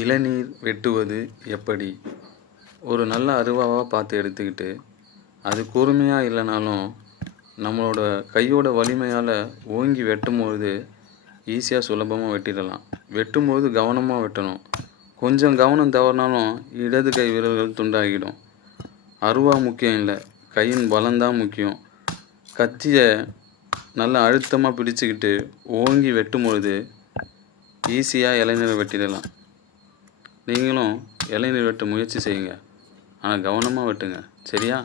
இளநீர் வெட்டுவது எப்படி? ஒரு நல்ல அருவாவாக பார்த்து எடுத்துக்கிட்டு, அது கூர்மையாக இல்லைனாலும் நம்மளோட கையோட வலிமையால் ஓங்கி வெட்டும்பொழுது ஈஸியாக சுலபமாக வெட்டிடலாம். வெட்டும்போது கவனமாக வெட்டணும். கொஞ்சம் கவனம் தவறினாலும் இடது கை விரல்கள் துண்டாகிடும். அருவா முக்கியம் இல்லை, கையின் பலம்தான் முக்கியம். கத்தியை நல்லா அழுத்தமாக பிடிச்சிக்கிட்டு ஓங்கி வெட்டும்பொழுது ஈஸியாக இளநீரை வெட்டிடலாம். நீங்களும் இளநீர் வெட்ட முயற்சி செய்யுங்க, ஆனால் கவனமாக வெட்டுங்க. சரியா?